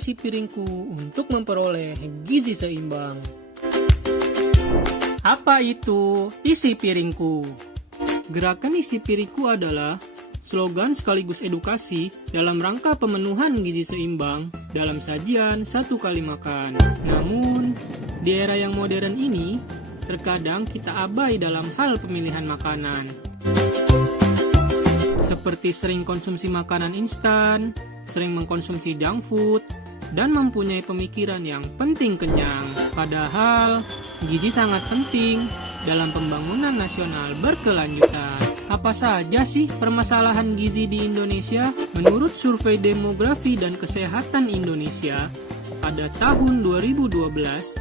isi piringku untuk memperoleh gizi seimbang. Apa itu isi piringku? Gerakan isi piringku adalah slogan sekaligus edukasi dalam rangka pemenuhan gizi seimbang dalam sajian satu kali makan. Namun, di era yang modern ini, terkadang kita abai dalam hal pemilihan makanan. Seperti sering konsumsi makanan instan, sering mengkonsumsi junk food, dan mempunyai pemikiran yang penting kenyang. Padahal, gizi sangat penting dalam pembangunan nasional berkelanjutan. Apa saja sih permasalahan gizi di Indonesia? Menurut survei demografi dan kesehatan Indonesia, pada tahun 2012,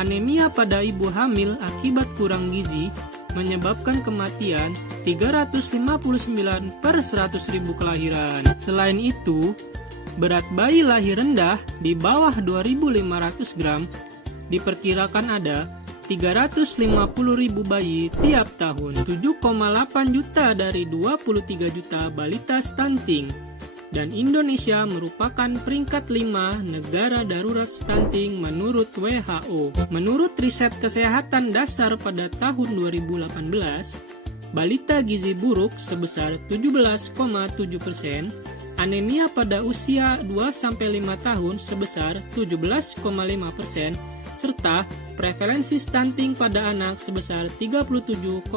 anemia pada ibu hamil akibat kurang gizi menyebabkan kematian 359 per 100.000 kelahiran. Selain itu, berat bayi lahir rendah di bawah 2.500 gram diperkirakan ada 350.000 bayi tiap tahun. 7,8 juta dari 23 juta balita stunting. Dan Indonesia merupakan peringkat 5 negara darurat stunting menurut WHO. Menurut riset kesehatan dasar pada tahun 2018, balita gizi buruk sebesar 17,7%, anemia pada usia 2-5 tahun sebesar 17,5%, serta prevalensi stunting pada anak sebesar 37,2%.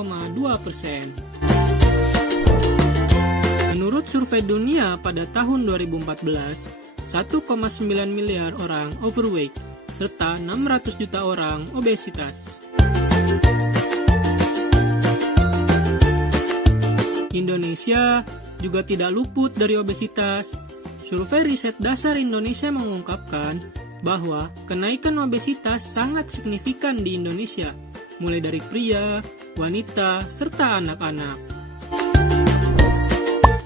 Menurut survei dunia pada tahun 2014, 1,9 miliar orang overweight, serta 600 juta orang obesitas. Indonesia juga tidak luput dari obesitas. Survei riset dasar Indonesia mengungkapkan bahwa kenaikan obesitas sangat signifikan di Indonesia, mulai dari pria, wanita, serta anak-anak.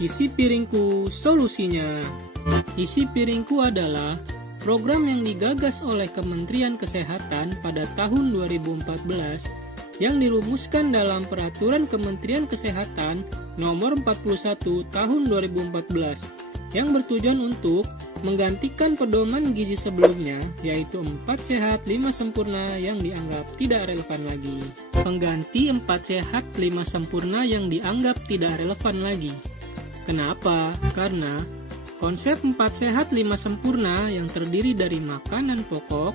Isi piringku, solusinya. Isi piringku adalah program yang digagas oleh Kementerian Kesehatan pada tahun 2014 yang dirumuskan dalam Peraturan Kementerian Kesehatan Nomor 41 Tahun 2014 yang bertujuan untuk menggantikan pedoman gizi sebelumnya, yaitu 4 sehat 5 sempurna yang dianggap tidak relevan lagi. Pengganti 4 sehat 5 sempurna yang dianggap tidak relevan lagi. Kenapa? Karena konsep 4 sehat 5 sempurna yang terdiri dari makanan pokok,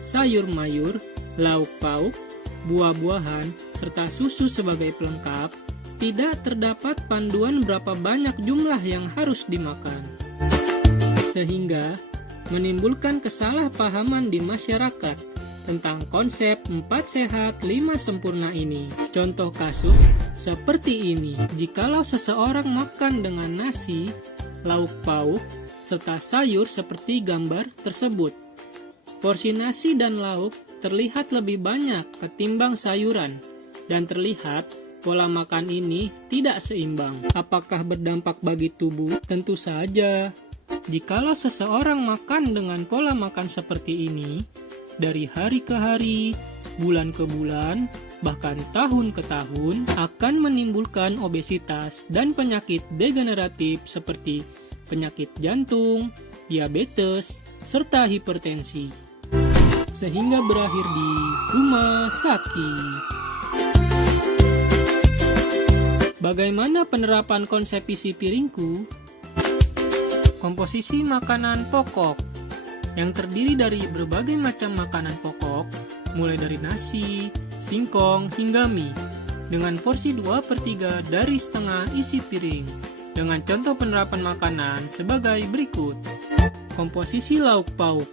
sayur mayur, lauk pauk, buah-buahan, serta susu sebagai pelengkap, tidak terdapat panduan berapa banyak jumlah yang harus dimakan. Sehingga menimbulkan kesalahpahaman di masyarakat tentang konsep 4 sehat 5 sempurna ini. Contoh kasus seperti ini, jikalau seseorang makan dengan nasi, lauk pauk, serta sayur seperti gambar tersebut, porsi nasi dan lauk terlihat lebih banyak ketimbang sayuran, dan terlihat pola makan ini tidak seimbang. Apakah berdampak bagi tubuh? Tentu saja. Jikalau seseorang makan dengan pola makan seperti ini, dari hari ke hari, bulan ke bulan, bahkan tahun ke tahun, akan menimbulkan obesitas dan penyakit degeneratif seperti penyakit jantung, diabetes, serta hipertensi, sehingga berakhir di rumah sakit. Bagaimana penerapan konsep isi piringku? Komposisi makanan pokok yang terdiri dari berbagai macam makanan pokok, mulai dari nasi, singkong, hingga mie, dengan porsi 2/3 dari setengah isi piring, dengan contoh penerapan makanan sebagai berikut. Komposisi lauk pauk,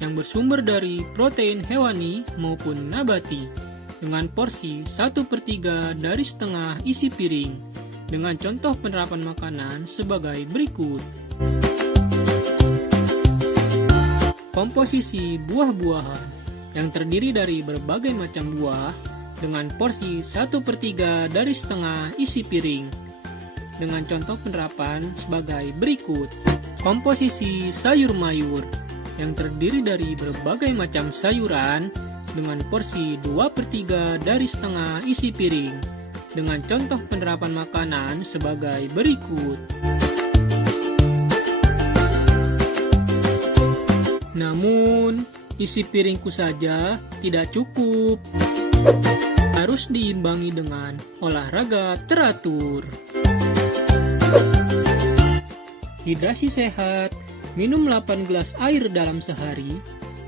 yang bersumber dari protein hewani maupun nabati, dengan porsi 1/3 dari setengah isi piring, dengan contoh penerapan makanan sebagai berikut. Komposisi buah-buahan yang terdiri dari berbagai macam buah dengan porsi 1/3 dari setengah isi piring dengan contoh penerapan sebagai berikut. Komposisi sayur mayur yang terdiri dari berbagai macam sayuran dengan porsi 2/3 dari setengah isi piring dengan contoh penerapan makanan sebagai berikut. isi piringku saja tidak cukup. Harus diimbangi dengan olahraga teratur. Hidrasi sehat, minum 8 gelas air dalam sehari,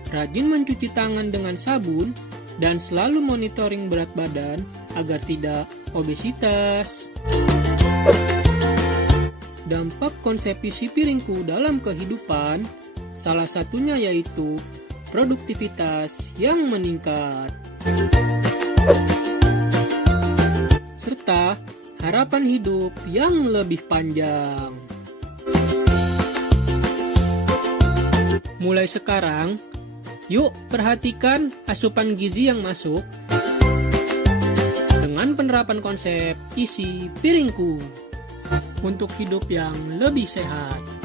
rajin mencuci tangan dengan sabun, dan selalu monitoring berat badan agar tidak obesitas. Dampak konsep isi piringku dalam kehidupan, salah satunya yaitu produktivitas yang meningkat, serta harapan hidup yang lebih panjang. Mulai sekarang, yuk perhatikan asupan gizi yang masuk dengan penerapan konsep isi piringku untuk hidup yang lebih sehat.